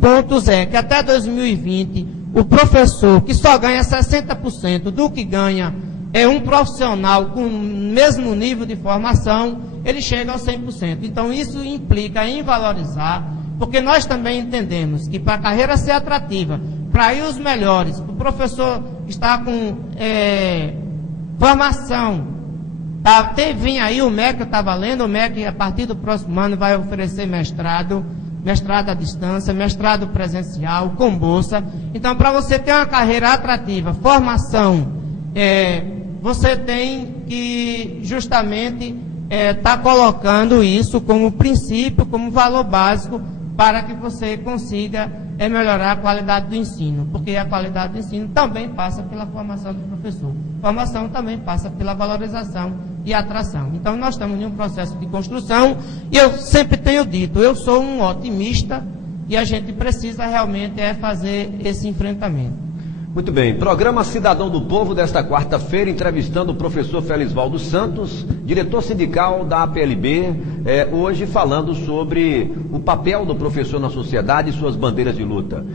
pontos é que até 2020, o professor que só ganha 60% do que ganha um profissional com o mesmo nível de formação, ele chega aos 100%. Então, isso implica em valorizar, porque nós também entendemos que para a carreira ser atrativa, para ir os melhores, o professor está com formação, vem aí o MEC, eu estava lendo, o MEC a partir do próximo ano vai oferecer mestrado à distância, mestrado presencial, com bolsa. Então, para você ter uma carreira atrativa, formação, você tem que justamente estar colocando isso como princípio, como valor básico, para que você consiga melhorar a qualidade do ensino, porque a qualidade do ensino também passa pela formação do professor. Formação também passa pela valorização e atração. Então, nós estamos em um processo de construção, e eu sempre tenho dito, eu sou um otimista, e a gente precisa realmente fazer esse enfrentamento. Muito bem, programa Cidadão do Povo desta quarta-feira, entrevistando o professor Felisvaldo Santos, diretor sindical da APLB, hoje falando sobre o papel do professor na sociedade e suas bandeiras de luta.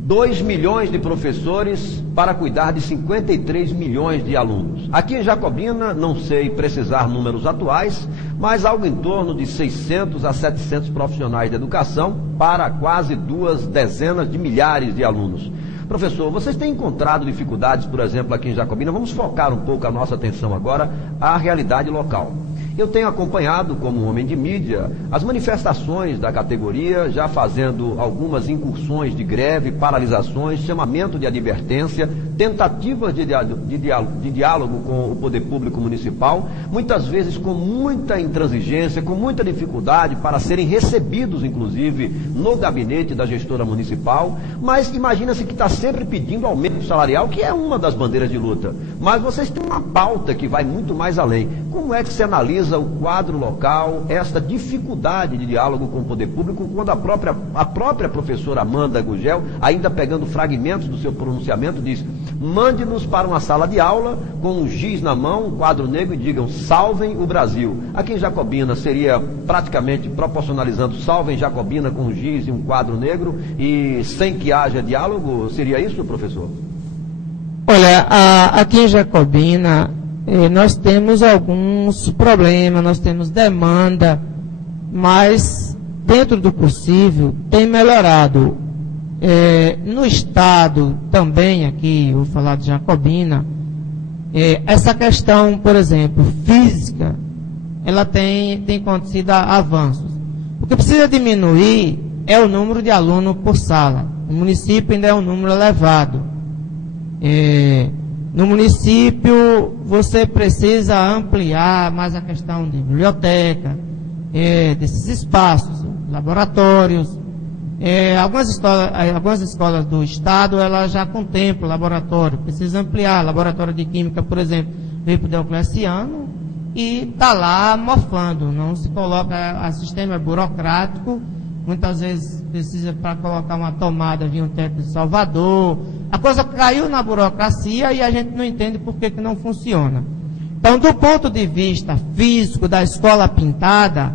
2 milhões de professores para cuidar de 53 milhões de alunos. Aqui em Jacobina, não sei precisar números atuais, mas algo em torno de 600 a 700 profissionais de educação para quase 2 dezenas de milhares de alunos. Professor, vocês têm encontrado dificuldades, por exemplo, aqui em Jacobina? Vamos focar um pouco a nossa atenção agora à realidade local. Eu tenho acompanhado, como homem de mídia, as manifestações da categoria, já fazendo algumas incursões de greve, paralisações, chamamento de advertência, tentativas de diálogo com o poder público municipal, muitas vezes com muita intransigência, com muita dificuldade para serem recebidos, inclusive, no gabinete da gestora municipal, mas imagina-se que está sempre pedindo aumento salarial, que é uma das bandeiras de luta. Mas vocês têm uma pauta que vai muito mais além. Como é que se analisa o quadro local, esta dificuldade de diálogo com o poder público, quando a própria professora Amanda Gugel, ainda pegando fragmentos do seu pronunciamento, diz: mande-nos para uma sala de aula com um giz na mão, um quadro negro, e digam: salvem o Brasil. Aqui em Jacobina seria praticamente proporcionalizando: salvem Jacobina com um giz e um quadro negro, e sem que haja diálogo? Seria isso, professor? Olha, aqui em Jacobina nós temos alguns problemas, nós temos demanda, mas dentro do possível tem melhorado. No estado também, aqui, vou falar de Jacobina, essa questão, por exemplo, física, ela tem acontecido avanços. O que precisa diminuir é o número de alunos por sala. O município ainda é um número elevado. No município, você precisa ampliar mais a questão de biblioteca, desses espaços, laboratórios. Algumas escolas do estado, elas já contemplam laboratório, precisa ampliar. Laboratório de química, por exemplo, veio para o Diocleciano e está lá mofando, não se coloca, a sistema burocrático, muitas vezes precisa para colocar uma tomada vir um técnico de Salvador. A coisa caiu na burocracia e a gente não entende por que não funciona. Então, do ponto de vista físico da escola pintada,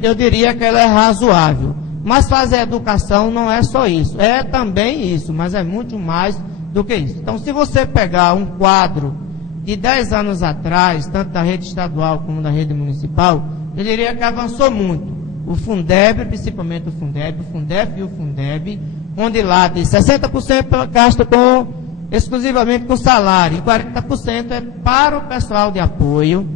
eu diria que ela é razoável. Mas fazer educação não é só isso. É também isso, mas é muito mais do que isso. Então, se você pegar um quadro de 10 anos atrás, tanto da rede estadual como da rede municipal, eu diria que avançou muito. O Fundeb, principalmente o Fundef e o Fundeb, onde lá de 60% gasta exclusivamente com salário, e 40% é para o pessoal de apoio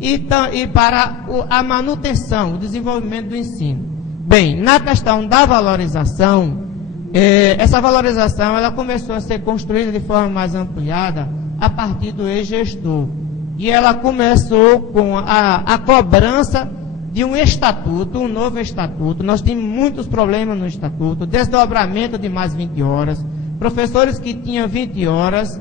e para a manutenção, o desenvolvimento do ensino. Bem, na questão da valorização, essa valorização ela começou a ser construída de forma mais ampliada a partir do ex-gestor. E ela começou com a cobrança de um estatuto, um novo estatuto. Nós tínhamos muitos problemas no estatuto, desdobramento de mais 20 horas, professores que tinham 20 horas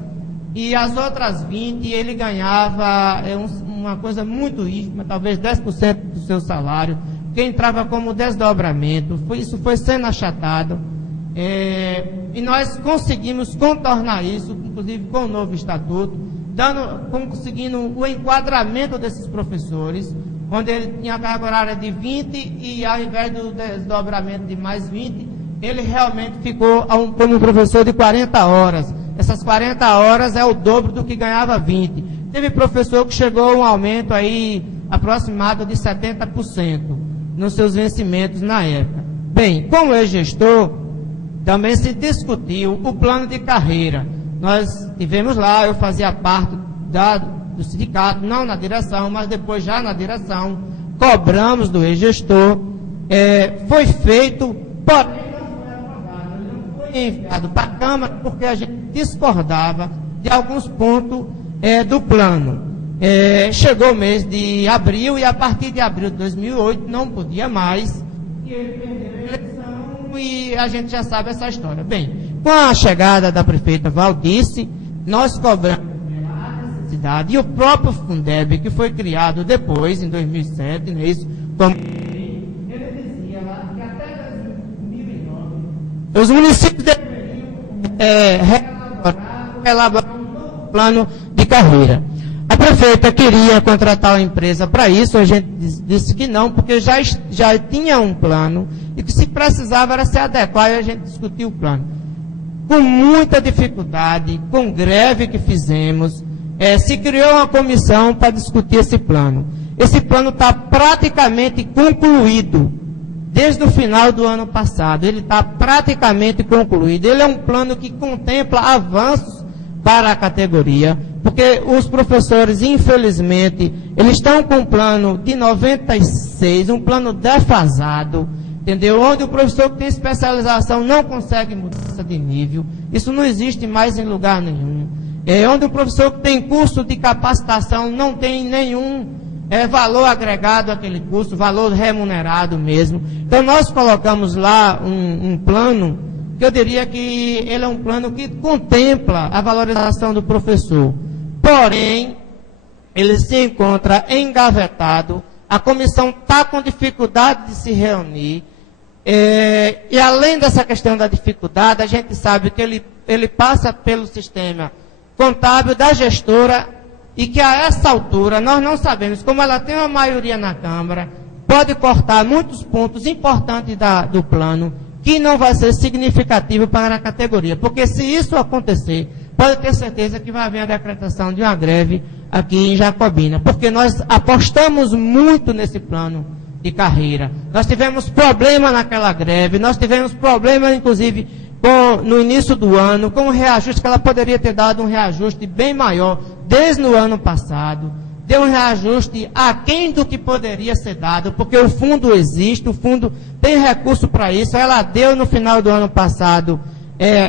e as outras 20 ele ganhava uma coisa muito ínfima, talvez 10% do seu salário, que entrava como desdobramento. Isso foi sendo achatado, e nós conseguimos contornar isso, inclusive com o novo estatuto, conseguindo o enquadramento desses professores, onde ele tinha carga horária de 20 e ao invés do desdobramento de mais 20, ele realmente ficou como professor de 40 horas. Essas 40 horas é o dobro do que ganhava 20. Teve professor que chegou a um aumento aí aproximado de 70% nos seus vencimentos na época. Bem, como ex-gestor, também se discutiu o plano de carreira. Nós tivemos lá, eu fazia parte do sindicato, não na direção, mas depois já na direção, cobramos do ex-gestor, foi feito, porém não foi enviado para a Câmara, porque a gente discordava de alguns pontos do plano. Chegou o mês de abril, e a partir de abril de 2008 não podia mais, e ele perdeu a eleição, e a gente já sabe essa história. Bem, com a chegada da prefeita Valdice, nós cobramos a necessidade, e o próprio Fundeb, que foi criado depois, em 2007, não é isso? Como ele dizia lá que até 2009 os municípios deveriam elaborar um novo plano de carreira. A prefeita queria contratar uma empresa para isso, a gente disse que não, porque já tinha um plano, e que se precisava era se adequar, e a gente discutiu o plano. Com muita dificuldade, com greve que fizemos, se criou uma comissão para discutir esse plano. Esse plano está praticamente concluído, desde o final do ano passado. Ele está praticamente concluído. Ele é um plano que contempla avanços para a categoria, porque os professores, infelizmente, eles estão com um plano de 96, um plano defasado, entendeu? Onde o professor que tem especialização não consegue mudança de nível. Isso não existe mais em lugar nenhum. Onde o professor que tem curso de capacitação não tem nenhum valor agregado àquele curso, valor remunerado mesmo. Então nós colocamos lá um plano, que eu diria que ele é um plano que contempla a valorização do professor. Porém, ele se encontra engavetado, a comissão está com dificuldade de se reunir, e além dessa questão da dificuldade, a gente sabe que ele passa pelo sistema contábil da gestora, e que a essa altura nós não sabemos, como ela tem uma maioria na Câmara, pode cortar muitos pontos importantes do plano, que não vai ser significativo para a categoria. Porque se isso acontecer, pode ter certeza que vai haver a decretação de uma greve aqui em Jacobina. Porque nós apostamos muito nesse plano de carreira. Nós tivemos problema naquela greve, nós tivemos problema, inclusive, no início do ano, com o reajuste, que ela poderia ter dado um reajuste bem maior, desde o ano passado. Deu um reajuste aquém do que poderia ser dado, porque o fundo existe, o fundo tem recurso para isso. Ela deu no final do ano passado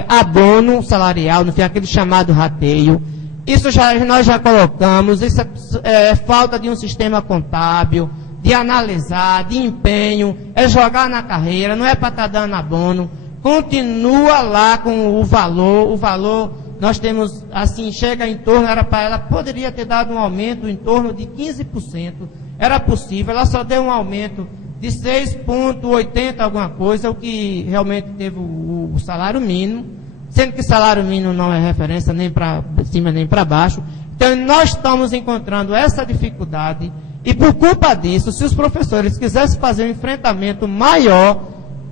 abono salarial, no fim, aquele chamado rateio. Isso nós já colocamos, isso é falta de um sistema contábil, de analisar, de empenho, é jogar na carreira, não é para estar dando abono. Continua lá com o valor nós temos, assim, chega em torno, ela poderia ter dado um aumento em torno de 15%, era possível, ela só deu um aumento de 6,80 alguma coisa, o que realmente teve o salário mínimo, sendo que salário mínimo não é referência nem para cima nem para baixo. Então nós estamos encontrando essa dificuldade, e por culpa disso, se os professores quisessem fazer um enfrentamento maior,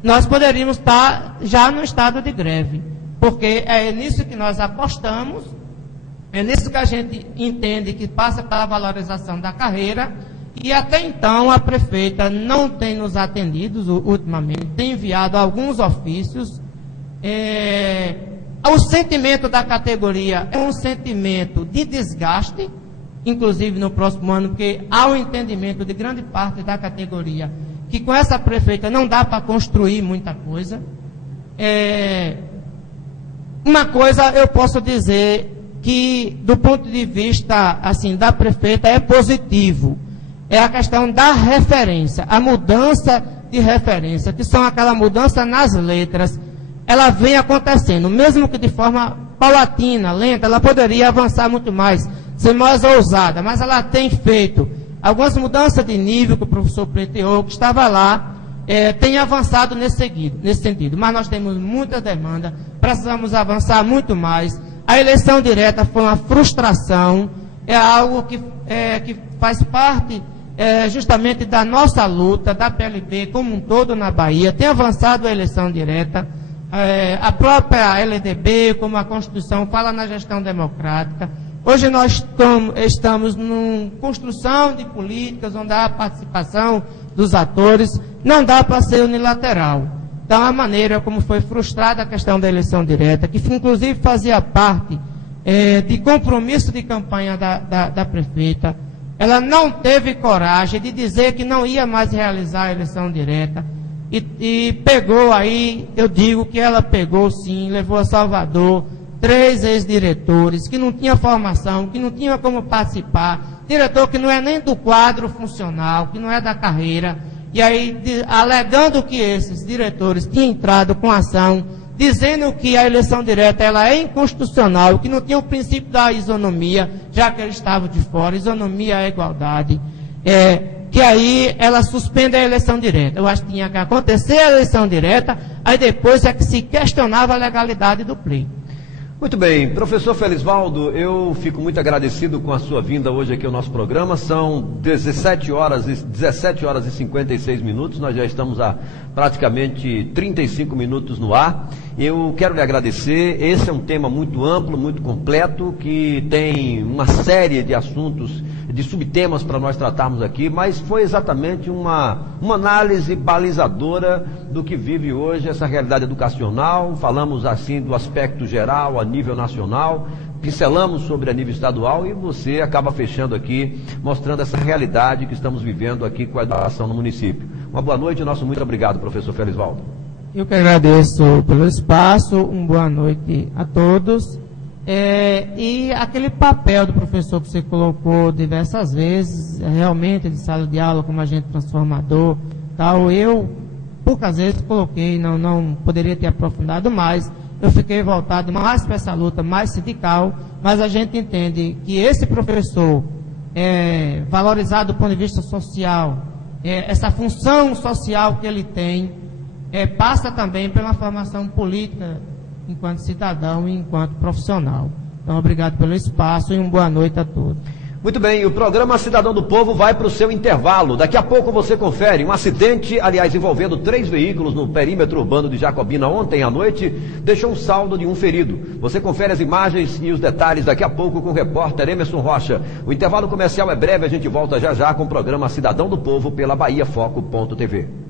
nós poderíamos estar já no estado de greve. Porque é nisso que nós apostamos, é nisso que a gente entende que passa pela valorização da carreira, e até então a prefeita não tem nos atendido ultimamente, tem enviado alguns ofícios. O sentimento da categoria é um sentimento de desgaste, inclusive no próximo ano, porque há um entendimento de grande parte da categoria que com essa prefeita não dá para construir muita coisa. Uma coisa eu posso dizer que, do ponto de vista assim, da prefeita, é positivo. É a questão da referência, a mudança de referência, que são aquela mudança nas letras. Ela vem acontecendo, mesmo que de forma paulatina, lenta, ela poderia avançar muito mais, ser mais ousada, mas ela tem feito algumas mudanças de nível que o professor pleiteou, que estava lá, tem avançado nesse sentido. Mas nós temos muita demanda, precisamos avançar muito mais. A eleição direta foi uma frustração, é algo que faz parte justamente da nossa luta, da PLB como um todo na Bahia. Tem avançado a eleição direta. a própria LDB, como a Constituição, fala na gestão democrática. Hoje nós estamos numa construção de políticas onde há a participação dos atores, não dá para ser unilateral. Então, a maneira como foi frustrada a questão da eleição direta, que inclusive fazia parte de compromisso de campanha da prefeita, ela não teve coragem de dizer que não ia mais realizar a eleição direta, e pegou aí, eu digo que ela pegou sim, levou a Salvador 3 ex-diretores que não tinham formação, que não tinham como participar, diretor que não é nem do quadro funcional, que não é da carreira, e aí alegando que esses diretores tinham entrado com ação, dizendo que a eleição direta ela é inconstitucional, que não tinha o princípio da isonomia, já que eles estavam de fora, isonomia é igualdade, que aí ela suspende a eleição direta. Eu acho que tinha que acontecer a eleição direta, aí depois é que se questionava a legalidade do pleito. Muito bem, professor Felisvaldo, eu fico muito agradecido com a sua vinda hoje aqui ao nosso programa. São 17 horas e 56 minutos, nós já estamos há praticamente 35 minutos no ar. Eu quero lhe agradecer, esse é um tema muito amplo, muito completo, que tem uma série de assuntos, de subtemas para nós tratarmos aqui, mas foi exatamente uma análise balizadora do que vive hoje essa realidade educacional. Falamos assim do aspecto geral, a nível nacional, pincelamos sobre a nível estadual, e você acaba fechando aqui, mostrando essa realidade que estamos vivendo aqui com a educação no município. Uma boa noite, nosso muito obrigado, professor Felisvaldo. Eu que agradeço pelo espaço, uma boa noite a todos. E aquele papel do professor que você colocou diversas vezes, realmente de sala de aula como agente transformador, tal, eu poucas vezes coloquei, não poderia ter aprofundado mais, eu fiquei voltado mais para essa luta mais sindical, mas a gente entende que esse professor valorizado do ponto de vista social, essa função social que ele tem, passa também pela formação política enquanto cidadão e enquanto profissional. Então, obrigado pelo espaço e uma boa noite a todos. Muito bem, o programa Cidadão do Povo vai para o seu intervalo. Daqui a pouco você confere um acidente, aliás, envolvendo 3 veículos no perímetro urbano de Jacobina ontem à noite, deixou um saldo de 1 ferido. Você confere as imagens e os detalhes daqui a pouco com o repórter Emerson Rocha. O intervalo comercial é breve, a gente volta já já com o programa Cidadão do Povo pela BahiaFoco.tv.